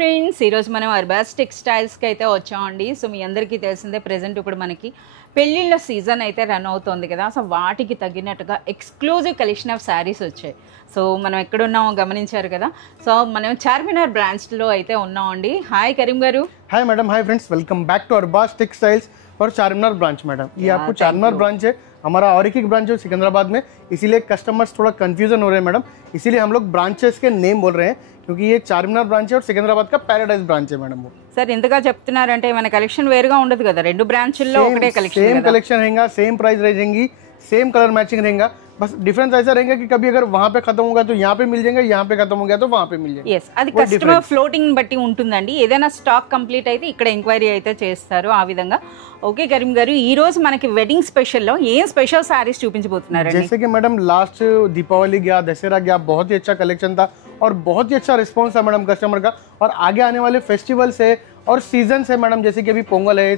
Friends ఈరోజు మనం అర్బాస్ టెక్స్టైల్స్కి అయితే వచ్చామండి. సో మీ అందరికీ తెలిసిందే ప్రెజెంట్ ఇప్పుడు మనకి పెళ్ళిళ్ళ సీజన్ అయితే రన్ అవుతుంది కదా. సో వాటికి తగినట్టుగా ఎక్స్క్లూజివ్ కలెక్షన్ ఆఫ్ శారీస్ వచ్చాయి. సో మనం ఎక్కడున్నామో గమనించారు కదా. సో మనం చార్మినార్ బ్రాంచ్లో అయితే ఉన్నామండి. హాయ్ కరీం గారు. Hi madam, hi friends, welcome back to Arbaz textiles और चारमीनार ब्रांच। मैडम ये आपको चारमीनार ब्रांच है, हमारा और एक ब्रांच है सिकंदराबाद में, इसीलिए कस्टमर्स थोड़ा कंफ्यूजन हो रहे हैं मैडम, इसीलिए हम लोग ब्रांचेस के नेम बोल रहे हैं क्योंकि ये चारमीनार ब्रांच है और सिकंदराबाद का पैराडाइज ब्रांच है मैडम। वो సార్ ఎంతగా చెప్తున్నారంటే మన కలెక్షన్ వేరుగా ఉండదు కదా, రెండు బ్రాంచ్ల్లో ఒకటే కలెక్షన్. सेम कलेक्शन रहेगा, सेम प्राइस रहेंगी, सेम कलर मैचिंग रहेगा, बस डिफरेंस ऐसा रहेगा कि कभी अगर वहाँ पे खत्म होगा तो यहाँ पे मिल जाएंगे, यहाँ पे खत्म हो गया तो वहाँ पे मिल जाएंगे. ఎస్, అది కస్టమర్ ఫ్లోటింగ్ బట్టి ఉంటుందండి. ఏదైనా స్టాక్ కంప్లీట్ అయితే ఇక్కడ ఎంక్వైరీ అయితే చేస్తారు ఆ విధంగా. ఓకే కరీం గారు, ఈ రోజు మనకి వెడ్డింగ్ స్పెషల్లో ఏం స్పెషల్ సారీస్ చూపించబోతున్నారండి? जैसे कि मैडम लास्ट दीपावली गया, दशहरा गया, बहुत ही अच्छा कलेक्शन था और बहुत ही अच्छा रिस्पॉन्स था मैडम कस्टमर का, और आगे आने वाले फेस्टिवल्स है और सीजन्स है मैडम, जैसे कि अभी पोंगल है,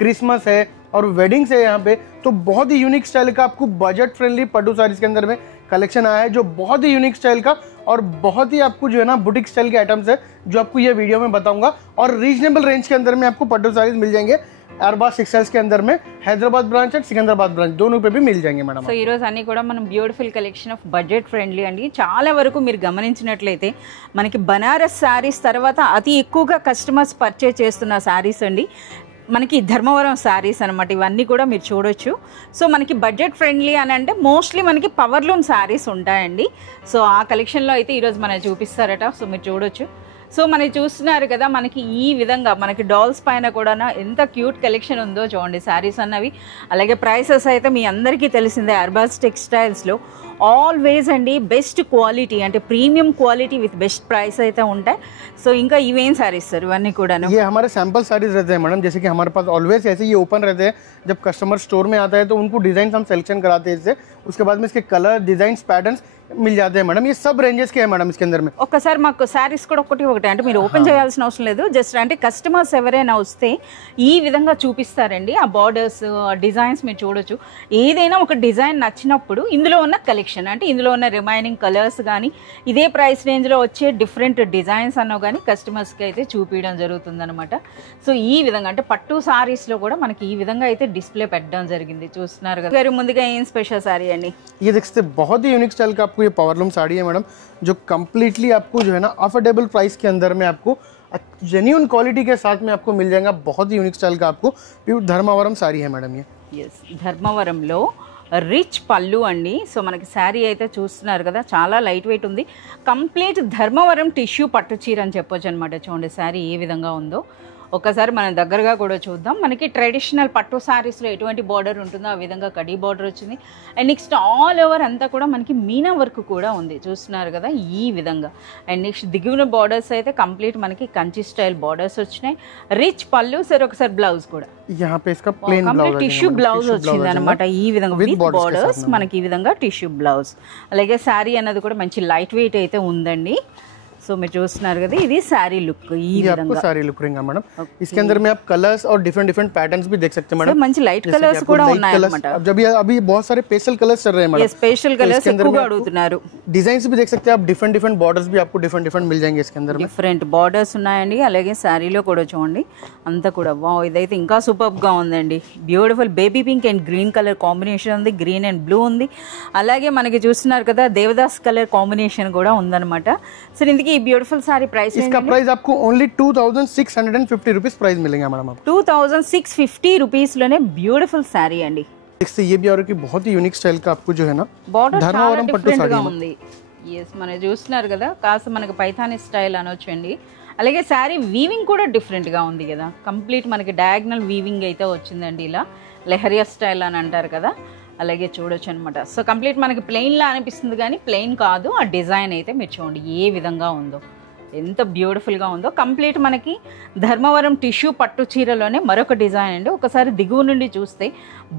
क्रिसमस है और वेडिंग्स है यहाँ पे, तो बहुत ही यूनिक स्टाइल का आपको बजट फ्रेंडली पटू साड़ीज के अंदर में कलेक्शन आया है जो बहुत ही यूनिक स्टाइल का और बहुत ही आपको जो है ना बुटीक स्टाइल के आइटम्स है जो आपको ये वीडियो में बताऊंगा, और रीजनेबल रेंज के अंदर में आपको पटू साड़ीज मिल जाएंगे अरबाज टेक्सटाइल्स के अंदर में, हैदराबाद ब्रांच और सिकंदराबाद ब्रांच दोनों पे भी मिल जाएंगे मैडम. సో ఈ రోజు అన్ని కూడా మనం beautiful collection of budget friendly అండి. చాలా వరకు మీరు గమనించినట్లయితే మనకి బనారస్ శారీస్ తర్వాత అతి ఎక్కువగా కస్టమర్స్ పర్చేజ్ చేస్తున్న శారీస్ అండి మనకి ధర్మవరం శారీస్ అనమాట. ఇవన్నీ కూడా మీరు చూడొచ్చు. సో మనకి బడ్జెట్ ఫ్రెండ్లీ అని అంటే మోస్ట్లీ మనకి పవర్లూమ్ శారీస్ ఉంటాయండి. సో ఆ కలెక్షన్లో అయితే ఈరోజు మనకి చూపిస్తారట. సో మీరు చూడొచ్చు. సో మనకి చూస్తున్నారు కదా, మనకి ఈ విధంగా మనకి డాల్స్ పైన కూడా ఎంత క్యూట్ కలెక్షన్ ఉందో చూడండి శారీస్ అన్నవి. అలాగే ప్రైసెస్ అయితే మీ అందరికీ తెలిసిందే, అర్బాజ్ టెక్స్టైల్స్లో ఆల్వేస్ అండి బెస్ట్ క్వాలిటీ అంటే premium quality with best price అయితే ఉంటాయి. సో ఇంకా ఇవేం సారీస్ సార్ ఇవన్నీ కూడా? ये हमारे सैंपल साड़ीज रहते हैं मैडम, जैसे कि हमारे पास ऑलवेज ऐसे ही ओपन रहते हैं. जब कस्टमर स्टोर में आता है तो उनको डिजाइन हम सिलेक्शन कराते हैं इससे, उसके बाद में इसके कलर डिजाइन पैटर्न्स मिल जाते हैं मैडम. ये सब रेंजेस के हैं मैडम इसके अंदर में. ఒక్కసారి మాకు శారీస్ కూడా ఒకటి అంటే మీరు ఓపెన్ చేయాల్సిన అవసరం లేదు, జస్ట్ అంటే కస్టమర్స్ ఎవరైనా వస్తే ఈ విధంగా చూపిస్తారండి. ఆ బార్డర్స్ డిజైన్స్ మీరు చూడొచ్చు. ఏదైనా ఒక డిజైన్ నచ్చినప్పుడు ఇందులో ఉన్న కలెక్షన్ అంటే ఇందులో ఉన్న రిమైనింగ్ కలర్స్ కానీ ఇదే ప్రైస్ రేంజ్లో వచ్చే డిఫరెంట్ డిజైన్స్ అన్నో కానీ కస్టమర్స్కి అయితే చూపించడం జరుగుతుందన్నమాట. సో ఈ విధంగా అంటే పట్టు సారీస్లో కూడా మనకి ఈ విధంగా అయితే డిస్ప్లే పెట్టడం జరిగింది. చూస్తున్నారు కదా గారు. ముందుగా ఏం స్పెషల్ సారీ అండి? ये देखते बहुत ही यूनिक स्टाइल का आपको ये पावरलूम साड़ी है मैडम, जो कम्प्लीटली आपको जो है ना अफोर्डेबल प्राइस के अंदर में आपको जेन्युइन क्वालिटी के साथ में आपको मिल जाएगा. बहुत ही यूनिक स्टाइल का आपको प्योर धर्मावरम साड़ी है मैडम. ये ఎస్, ధర్మవరంలో రిచ్ పళ్ళు అండి. సో మనకి శారీ అయితే చూస్తున్నారు కదా, చాలా లైట్ వెయిట్ ఉంది. కంప్లీట్ ధర్మవరం టిష్యూ పట్టు చీర అని చెప్పొచ్చు అనమాట. చూడండి శారీ ఏ విధంగా ఉందో ఒకసారి మనం దగ్గరగా కూడా చూద్దాం. మనకి ట్రెడిషనల్ పట్టు శారీస్లో ఎటువంటి బార్డర్ ఉంటుందో ఆ విధంగా కడీ బార్డర్ వచ్చింది. అండ్ నెక్స్ట్ ఆల్ ఓవర్ అంతా కూడా మనకి మీనా వర్క్ కూడా ఉంది. చూస్తున్నారు కదా ఈ విధంగా. అండ్ నెక్స్ట్ దిగువన బార్డర్స్ అయితే కంప్లీట్ మనకి కంచి స్టైల్ బార్డర్స్ వచ్చినాయి. రిచ్ పళ్ళు. సరే ఒకసారి బ్లౌజ్ కూడా यहाँ पे इसका प्लेन కంప్లీట్ టిష్యూ బ్లౌజ్ వచ్చింది అనమాట. ఈ విధంగా విత్ బార్డర్స్ మనకి ఈ విధంగా టిష్యూ బ్లౌజ్. అలాగే శారీ అన్నది కూడా మంచి లైట్ వెయిట్ అయితే ఉందండి. సో మీరు చూస్తున్నారు కదా, ఇది శారీ లుక్. ఈ విధంగా सारी लुक रहेगा मैडम. इसके अंदर में आप कलर्स और डिफरेंट डिफरेंट पैटर्न्स भी देख सकते हैं मैडम. మంచి లైట్ కలర్స్ కూడా ఉన్నాయి అన్నమాట. जब ये अभी बहुत सारे पेस्टल कलर्स चल रहे हैं मैडम, స్పెషల్ కలర్స్ ఎక్కువగా అడుగుతున్నారు. डिजाइन भी देख सकते हैं आप, डिफरेंट डिफरेंट बॉर्डर्स भी आपको डिफरेंट डिफरेंट मिल जाएंगे इसके अंदर में. డిఫరెంట్ బార్డర్స్ ఉన్నాయండి. అలాగే శారీలో కూడా చూడండి అంతా కూడా వావ్, ఇదైతే ఇంకా సూపర్ గా ఉందండి. Beautiful baby pink and green colour combination ఉంది, గ్రీన్ అండ్ బ్లూ ఉంది. అలాగే మనకి చూస్తున్నారు కదా దేవదాస్ కలర్ కాంబినేషన్ కూడా ఉందన్నమాట. సో ఇందుకే ఈ బ్యూటిఫుల్ సారీ प्राइस इसका प्राइस आपको ओनली 2650 रुपीस प्राइस मिलेगा मैडम. आपको 2650 రూపీస్ లోనే బ్యూటిఫుల్ సారీ అండి. इससे ये भी और की बहुत ही यूनिक स्टाइल का आपको जो है ना బార్డర్ చాలా धर्मावरम पट्टू డిఫరెంట్ గా साड़ी ఉంది. ఎస్, మనం చూస్తున్నారు కదా, కాస్త మనకి పైథానీ స్టైల్ అనొచ్చండి. అలాగే శారీ వీవింగ్ కూడా డిఫరెంట్ గా ఉంది కదా. కంప్లీట్ మనకి డయాగ్నల్ వీవింగ్ అయితే వచ్చిందండి. ఇలా లెహరియా స్టైల్ అని అంటారు కదా, అలాగే చూడొచ్చు అనమాట. సో కంప్లీట్ మనకి ప్లెయిన్లా అనిపిస్తుంది కానీ ప్లెయిన్ కాదు. ఆ డిజైన్ అయితే మీరు చూడండి ఏ విధంగా ఉందో, ఎంత బ్యూటిఫుల్గా ఉందో. కంప్లీట్ మనకి ధర్మవరం టిష్యూ పట్టు చీరలోనే మరొక డిజైన్ అండి. ఒకసారి దిగువ నుండి చూస్తే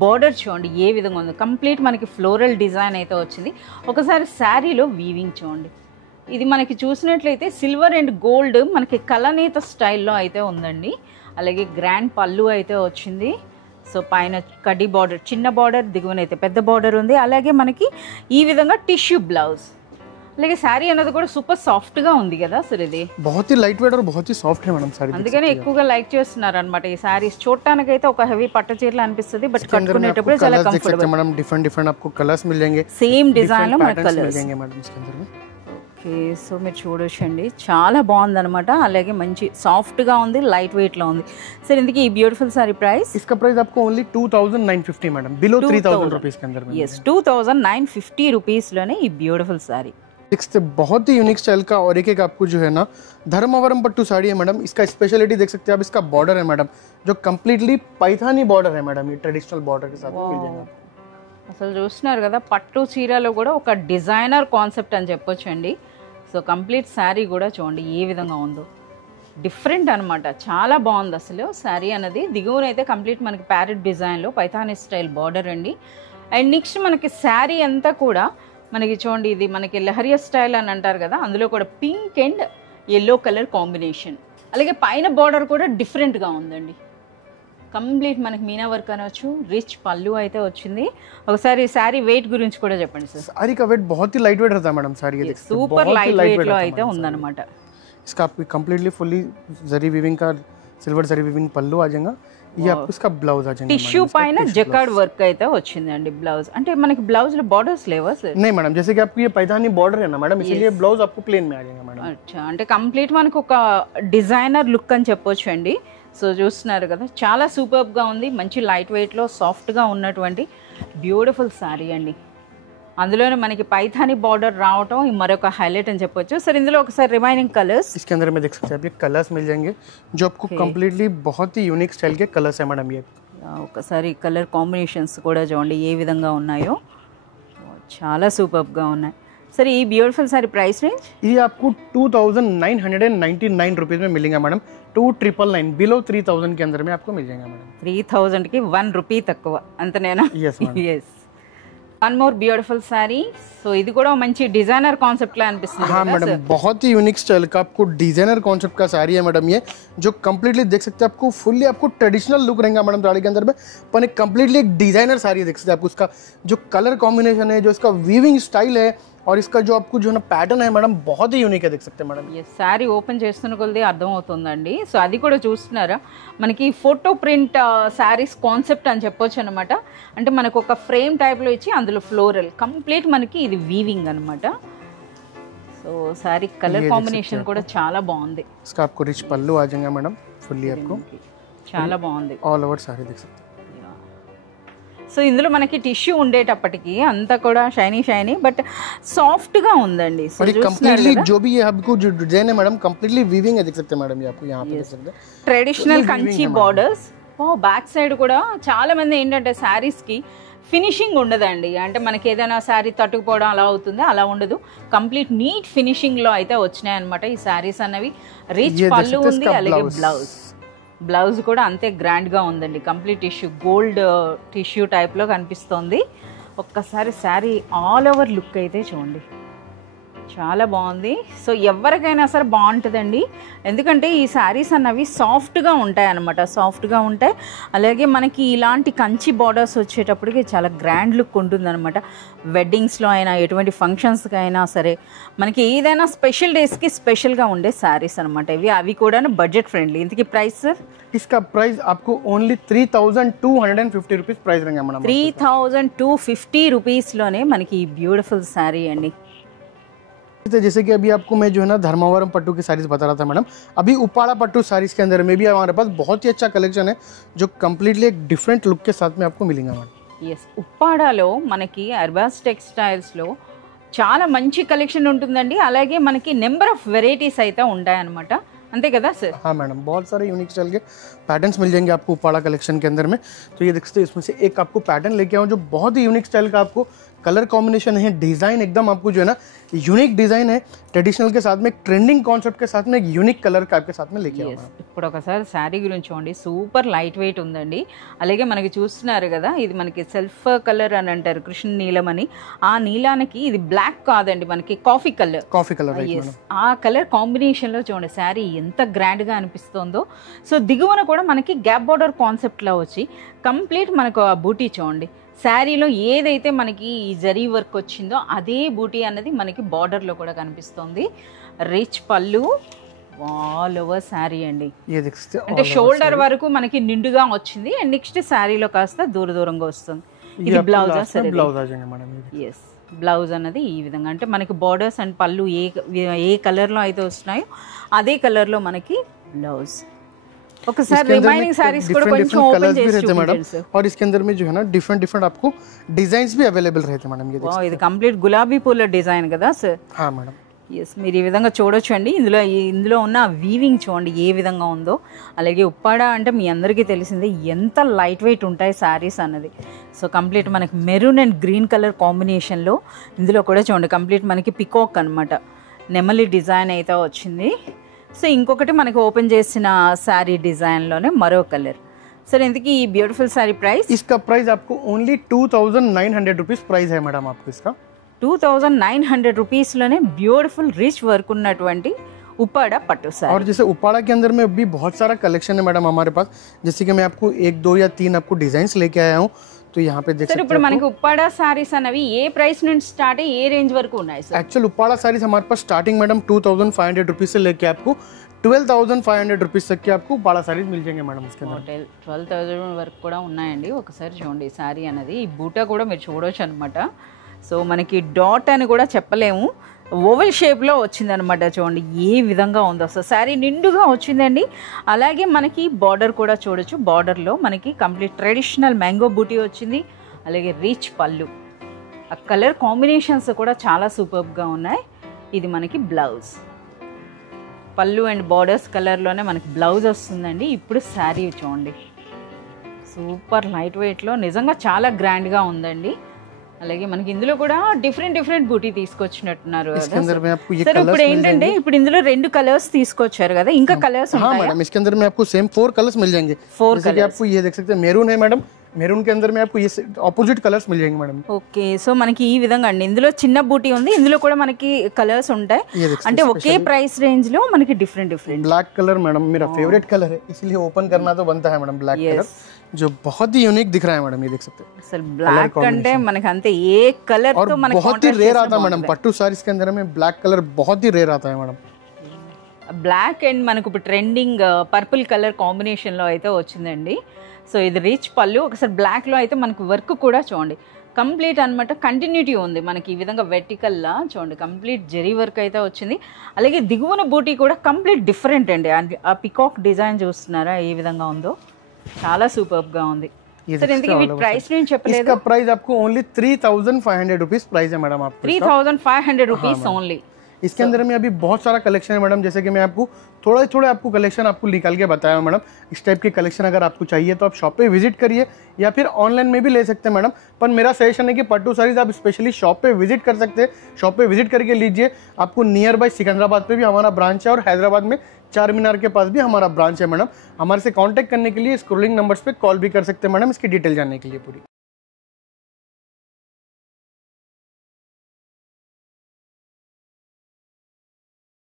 బార్డర్ చూడండి ఏ విధంగా ఉందో. కంప్లీట్ మనకి ఫ్లోరల్ డిజైన్ అయితే వచ్చింది. ఒకసారి శారీలో వీవింగ్ చూడండి. ఇది మనకి చూసినట్లయితే సిల్వర్ అండ్ గోల్డ్ మనకి కలనేత స్టైల్లో అయితే ఉందండి. అలాగే గ్రాండ్ పళ్ళు అయితే వచ్చింది. సో పైన కడ్డీ బార్డర్, చిన్న బార్డర్, దిగువనైతే పెద్ద బార్డర్ ఉంది. అలాగే మనకి ఈ విధంగా టిష్యూ బ్లౌజ్. అలాగే శారీ అనేది కూడా సూపర్ సాఫ్ట్ గా ఉంది కదా అసలు ఇది बहुत ही लाइट वेट और बहुत ही सॉफ्ट है मैडम साड़ी అందుకనే ఎక్కువగా లైక్ చేస్తున్నారు అన్నమాట ఈ సారీస్ చూడటానికి అయితే ఒక హెవీ పట్టు చీరలు అనిపిస్తుంది బట్ కట్టుకునేటప్పుడు చాలా देख सकते కంఫర్టబుల్ हैं मैडम डिफरेंट डिफरेंट आपको कलर्स मिल जाएंगे సేమ్ డిజైన్ లో మనకి मिल కలర్స్ जाएंगे मैडम इसके अंदर में ఓకే సో మీరు చూడొచ్చండి చాలా బాగుంది అనమాట అలాగే మంచి సాఫ్ట్ గా ఉంది లైట్ వెయిట్ లో ఉంది సరే ఇందుకు ఈ బ్యూటిఫుల్ సారీ ప్రైస్ इसका प्राइस आपको ओनली 2950 मैडम बिलो 3000 रुपीस के अंदर में yes 2950 రూపీస్ లోనే ఈ బ్యూటిఫుల్ సారీ नेक्स्ट बहुत ही यूनिक स्टाइल का और एक आपको जो है ना धर्मावरम पट्टू साड़ी है मैडम इसका स्पेशलिटी देख सकते हैं आप इसका बॉर्डर है मैडम जो कम्प्लीटली पैथानी बॉर्डर है मैडम ये ट्रेडिशनल बॉर्डर के साथ में मिल जाएगा అసలు చూస్తున్నారు కదా పట్టు చీరలో కూడా ఒక డిజైనర్ కాన్సెప్ట్ అని చెప్పొచ్చండి సో కంప్లీట్ శారీ కూడా చూడండి ఏ విధంగా ఉందో డిఫరెంట్ అనమాట చాలా బాగుంది అసలు శారీ అనేది దిగువనైతే కంప్లీట్ మనకి ప్యారెట్ డిజైన్లో పైథానీ స్టైల్ బార్డర్ అండి అండ్ నెక్స్ట్ మనకి శారీ అంతా కూడా మనకి చూడండి ఇది మనకి లహరియా స్టైల్ అని అంటారు కదా అందులో కూడా pink and yellow colour combination అలాగే పైన బార్డర్ కూడా డిఫరెంట్గా ఉందండి కంప్లీట్ మనకి మీనా వర్క్ అనొచ్చు రిచ్ పళ్ళు అయితే వచ్చింది ఒకసారి శారీ వెయిట్ గురించి కూడా చెప్పండి సార్ साड़ी का वेट बहुत ही लाइट वेट रहता है मैडम साड़ी ये సూపర్ లైట్ వెయిట్ లో అయితే ఉందన్నమాట इसका आपको कम्प्लीटली फुल्ली जरी वीविंग का सिल्वर जरी वीविंग पल्लू आ जाएगा ये आपको इसका ब्लाउज आ जाएगा టిష్యూ పైన జకార్డ్ వర్క్ అయితే వచ్చిందండి బ్లౌజ్ అంటే మనకి బ్లౌజ్ లో బార్డర్స్ లేవా సార్ नहीं मैडम जैसे कि आपको ये पैठानी बॉर्डर है ना मैडम इसीलिए ब्लाउज आपको प्लेन में आ जाएगा मैडम అచ్చా అంటే కంప్లీట్ మనకు ఒక డిజైనర్ లుక్ అని చెప్పొచ్చు అండి సో చూస్తున్నారు కదా చాలా సూపర్బ్ గా ఉంది మంచి లైట్ వెయిట్ లో సాఫ్ట్ గా ఉన్నటువంటి బ్యూటిఫుల్ సారీ అండి అందులోనే మనకి పైథానీ బార్డర్ రావటం మరొక హైలైట్ అని చెప్పొచ్చు సర్ ఇందులో ఒకసారి రిమైనింగ్ కలర్స్ इसके अंदर में देख सकते हैं आप ये कलर्स मिल जाएंगे जो आपको कम्प्लीटली बहुत ही यूनिक स्टाइल के कलर्स है मैडम ये ఒకసారి కలర్ కాంబినేషన్స్ కూడా చూడండి ఏ విధంగా ఉన్నాయో చాలా సూపర్బ్ గా ఉన్నాయి सर ये ब्यूटीफुल सारी प्राइस रेंज ये आपको 2999 रुपीज में मिलेगा मैडम 2999 बिलो 3000 के अंदर में आपको मिल जाएगा मैडम 3000 की 1 రూపీ తక్కువ అంతనేనా yes ma'am yes one more beautiful sorry so ఇది కూడా మంచి డిజైనర్ కాన్సెప్ట్ లా అనిపిస్తుంది हाँ मैडम बहुत ही यूनिक स्टाइल का आपको डिजाइनर कॉन्सेप्ट का साड़ी है मैडम ये जो कम्प्लीटली देख सकते हैं आपको फुल्ली आपको ट्रेडिशनल लुक रहेगा मैडम साड़ी के अंदर में पर एक कम्प्लीटली एक डिजाइनर साड़ी है देख सकते हैं आपको उसका जो कलर कॉम्बिनेशन है जो इसका वीविंग स्टाइल है और इसका जो आपको जो है ना पैटर्न है मैडम बहुत ही यूनिक है देख सकते हैं मैडम ఈ సారీ ఓపెన్ చేస్తున్న కొలది అర్థం అవుతుందండి సో అది కూడా చూస్తున్నారా మనకి ఫోటో ప్రింట్ సారీస్ కాన్సెప్ట్ అని చెప్పొచ్చు అనమాట అంటే మనకు ఒక ఫ్రేమ్ టైప్ లో ఇచ్చి అందులో ఫ్లోరల్ కంప్లీట్ మనకి ఇది వీవింగ్ అన్నమాట సో సారీ కలర్ కాంబినేషన్ కూడా చాలా బాగుంది इसका आपको रिच पल्लू आ जाएगा मैडम फुल्ली आपको చాలా బాగుంది ऑल ओवर साड़ी देख सकते हैं సో ఇందులో మనకి టిష్యూ ఉండేటప్పటికి అంతా కూడా షైనీ షైనీ బట్ సాఫ్ట్ గా ఉందండి సో और ये कम्प्लीटली जो भी ये आपको जो डिजाइन है मैडम कम्प्लीटली वीविंग है देख सकते हैं मैडम ये आपको यहाँ पे देख सकते हैं traditional Kanchi borders back side కూడా చాలా మంది ఏంటంటే శారీస్ కి ఫినిషింగ్ ఉండదండి అంటే మనకి ఏదైనా శారీ తట్టుకుపోవడం అలా అవుతుంది అలా ఉండదు కంప్లీట్ నీట్ ఫినిషింగ్ లో అయితే వచ్చినాయి అనమాట ఈ శారీస్ అన్నవి రిచ్ పళ్ళు ఉంది అలాగే బ్లౌజ్ కూడా అంతే గ్రాండ్ గా ఉందండి complete tissue gold tissue type లో కనిపిస్తోంది ఒక్కసారి శారీ ఆల్ ఓవర్ లుక్ అయితే చూడండి చాలా బాగుంది సో ఎవరికైనా సరే బాగుంటుందండి ఎందుకంటే ఈ శారీస్ అన్నవి సాఫ్ట్గా ఉంటాయి అన్నమాట సాఫ్ట్గా ఉంటాయి అలాగే మనకి ఇలాంటి కంచి బార్డర్స్ వచ్చేటప్పటికి చాలా గ్రాండ్ లుక్ ఉంటుందన్నమాట వెడ్డింగ్స్లో అయినా ఎటువంటి ఫంక్షన్స్కి అయినా సరే మనకి ఏదైనా స్పెషల్ డేస్కి స్పెషల్గా ఉండే శారీస్ అనమాట ఇవి అవి కూడా బడ్జెట్ ఫ్రెండ్లీ ఇంతకీ ప్రైస్ సార్ इसका प्राइस आपको ओनली 3250 रुपीज प्राइस रहेंगे मैडम 3250 రూపీస్లోనే మనకి ఈ బ్యూటిఫుల్ శారీ అండి जैसे कि अभी आपको मैं जो है ना धर्मावरम पट्टू की साड़ीज बता रहा था मैडम अभी उपाड़ा पट्टू साड़ीज के अंदर में भी हमारे पास बहुत ही अच्छा कलेक्शन है जो कम्प्लीटली एक डिफरेंट लुक के साथ में आपको मिलेगा मैडम ఎస్ ఉప్పాడాలో మనకి అర్బాస్ టెక్స్టైల్స్లో చాలా మంచి కలెక్షన్ ఉంటుందండి అలాగే మనకి నెంబర్ ఆఫ్ వెరైటీస్ అయితే ఉంటాయన్నమాట అంతే కదా సార్ हाँ मैडम बहुत सारे यूनिक स्टाइल के पैटर्न्स मिल जाएंगे आपको उपाड़ा कलेक्शन के अंदर में तो ये देखते हैं इसमें से एक आपको पैटर्न लेके आऊँ जो बहुत ही यूनिक स्टाइल का आपको कलर कॉम्बिनेशन है डिज़ाइन एकदम आपको जो है ना यूनिक डिज़ाइन है ट्रेडिशनल के साथ में एक ट्रेंडिंग कॉन्सेप्ट के साथ में एक यूनिक कलर का आपके साथ में लेके आऊँ ఇప్పుడు ఒకసారి శారీ గురించి చూడండి సూపర్ లైట్ వెయిట్ ఉందండి అలాగే మనకి చూస్తున్నారు కదా ఇది మనకి సెల్ఫ్ కలర్ అని అంటారు కృష్ణ నీలం అని ఆ నీలానికి ఇది బ్లాక్ కాదండి మనకి కాఫీ కలర్ ఆ కలర్ కాంబినేషన్ లో చూడండి శారీ ఎంత గ్రాండ్ గా అనిపిస్తుందో సో దిగువన కూడా మనకి గ్యాప్ బార్డర్ కాన్సెప్ట్ లో వచ్చి కంప్లీట్ మనకు ఆ బూటీ చూడండి శారీలో ఏదైతే మనకి ఈ జరీ వర్క్ వచ్చిందో అదే బూటీ అన్నది మనకి బార్డర్లో కూడా కనిపిస్తుంది. రిచ్ పళ్ళు, ఆల్ ఓవర్ శారీ అండి. అంటే షోల్డర్ వరకు మనకి నిండుగా వచ్చింది. అండ్ నెక్స్ట్ శారీలో కాస్త దూరంగా వస్తుంది. ఇది బ్లౌజా సరే? ఎస్, బ్లౌజ్ అన్నది ఈ విధంగా, అంటే మనకి బార్డర్స్ అండ్ పళ్ళు ఏ కలర్లో అయితే వస్తున్నాయో అదే కలర్లో మనకి బ్లౌజ్. ఒకసారి రిమైనింగ్ साड़ीज కూడా కొంచెం ఓపెన్ చేసి చూడండి సార్. और इसके अंदर में जो है ना डिफरेंट आपको डिजाइन्स भी अवेलेबल रहते हैं मैडम. ये वाह, ఇది కంప్లీట్ గులాబీ పూల డిజైన్ కదా సార్? हाँ मैडम. ఎస్, మీరు ఈ విధంగా చూడొచ్చు అండి. ఇందులో ఉన్న వీవింగ్ చూడండి ఏ విధంగా ఉందో. అలాగే ఉప్పాడ అంటే మీ అందరికీ తెలిసిందే ఎంత లైట్ వెయిట్ ఉంటాయి శారీస్ అన్నది. సో కంప్లీట్ మనకి మెరూన్ అండ్ గ్రీన్ కలర్ కాంబినేషన్లో ఇందులో కూడా చూడండి కంప్లీట్ మనకి పికాక్ అనమాట, నెమలి డిజైన్ అయితే వచ్చింది. సో ఇంకొకటి మనకి ఓపెన్ చేసిన శారీ డిజైన్లోనే మరో కలర్. सर इंतकी ఈ బ్యూటిఫుల్ సారీ ప్రైస్? इसका प्राइस आपको ओनली 2900 रुपीस प्राइस है मैडम आपको इसका. 2900 रुपीस लोने ब्यूटीफुल रिच वर्क उन्नटुवंटी उप्पाड़ा पट्टू साड़ी. और जैसे उप्पाड़ा के अंदर में भी बहुत सारा कलेक्शन है मैडम हमारे पास. जैसे कि मैं आपको 1 2 या 3 आपको डिजाइन्स लेके आया हूँ. तो यहाँ पे देख सकते हैं. ఇప్పుడు మనకి ఉప్పాడ సారీస్ అనేవి ఏ ప్రైస్ నుంచి స్టార్ట్ అయ్యి ఏ రేంజ్ వరకు ఉన్నాయి సార్? एक्चुअल उप्पाड़ा सारीज हमारे पास स्टार्टिंग मैडम 2500 रुपीस से लेके आपको 12,500 रुपीस तक के आपको उप्पाड़ा सारीज मिल जाएंगे मैडम. इसके अंदर 12,000 వరకు కూడా ఉన్నాయండి. ఒకసారి చూడండి సారీ అనేది, ఈ బూటా కూడా మీరు చూడొచ్చు అనమాట. సో మనకి డాట్ అని కూడా చెప్పలేము, ఓవెల్ షేప్లో వచ్చిందనమాట. చూడండి ఏ విధంగా ఉందో, అసలు శారీ నిండుగా వచ్చిందండి. అలాగే మనకి బార్డర్ కూడా చూడొచ్చు, బార్డర్లో మనకి కంప్లీట్ ట్రెడిషనల్ మ్యాంగో బూటీ వచ్చింది. అలాగే రిచ్ పళ్ళు, ఆ కలర్ కాంబినేషన్స్ కూడా చాలా సూపర్గా ఉన్నాయి. ఇది మనకి బ్లౌజ్, పళ్ళు అండ్ బార్డర్స్ కలర్లోనే మనకి బ్లౌజ్ వస్తుందండి. ఇప్పుడు శారీ చూడండి సూపర్ లైట్ వెయిట్లో నిజంగా చాలా గ్రాండ్గా ఉందండి. అలాగే మనకి ఇందులో కూడా డిఫరెంట్ బూటీ తీసుకొచ్చినట్టున్నారు కదా సార్. ఇప్పుడు ఏంటంటే ఇప్పుడు ఇందులో 2 కలర్స్ తీసుకొచ్చారు కదా, ఇంకా కలర్స్ ఉంటాయా? मैडम इसके अंदर में आपको सेम 4 कलर्स मिल जाएंगे. 4 जैसे कि आपको ये देख सकते हैं मेरून है मैडम, మెరూన్ के अंदर में आपको ये ऑपोजिट कलर्स मिल जाएंगे मैडम. ఓకే, సో మనకి ఈ విధంగా అండి ఇందులో చిన్న బూటీ ఉంది, ఇందులో కూడా మనకి కలర్స్ ఉంటాయి. అంటే ఒకే ప్రైస్ రేంజ్ లో మనకి డిఫరెంట్ ब्लैक कलर मैडम मेरा फेवरेट कलर है, इसलिए ओपन करना तो बनता है मैडम. ब्लैक कलर जो बहुत ही यूनिक दिख रहा है मैडम, ये देख सकते हैं. అసలు బ్లాక్ అంటే మనకి అంతే ఏ కలర్ తో మనకి बहुत ही रेयर आता है मैडम. पट्टू साड़ीज के अंदर में ब्लैक कलर बहुत ही रेयर आता है मैडम. బ్లాక్ అండ్ మనకు ఇప్పుడు ట్రెండింగ్ పర్పుల్ కలర్ కాంబినేషన్లో అయితే వచ్చిందండి. సో ఇది రిచ్ పళ్ళు. ఒకసారి బ్లాక్లో అయితే మనకు వర్క్ కూడా చూడండి కంప్లీట్ అనమాట, కంటిన్యూటీ ఉంది మనకి ఈ విధంగా వెర్టికల్లా చూడండి కంప్లీట్ జరీ వర్క్ అయితే వచ్చింది. అలాగే దిగువన బూటీ కూడా కంప్లీట్ డిఫరెంట్ అండి. ఆ పికాక్ డిజైన్ చూస్తున్నారా ఏ విధంగా ఉందో, చాలా సూపర్గా ఉంది. सर इनकी भी प्राइस नहीं చెప్పలేదు? इसका प्राइस आपको ओनली 3500 रुपीस प्राइस है मैडम आपको. 3500 रुपीस ओनली. इसके अंदर में अभी बहुत सारा कलेक्शन है मैडम. जैसे कि मैं आपको थोड़े आपको कलेक्शन आपको निकाल के बताया मैडम. इस टाइप के कलेक्शन अगर आपको चाहिए तो आप शॉप पे विजिट करिए या फिर ऑनलाइन में भी ले सकते हैं मैडम. पर मेरा सजेशन है कि पट्टू साड़ीज आप स्पेशली शॉप पे विजिट कर सकते हैं. शॉप पे विजिट करके लीजिए. आपको नियर बाय सिकंदराबाद पे भी हमारा ब्रांच है और हैदराबाद में चार मीनार के पास भी हमारा ब्रांच है मैडम. हमारे से कांटेक्ट करने के लिए स्क्रोलिंग नंबर्स पे कॉल भी कर सकते हैं मैडम, इसकी डिटेल जानने के लिए पूरी.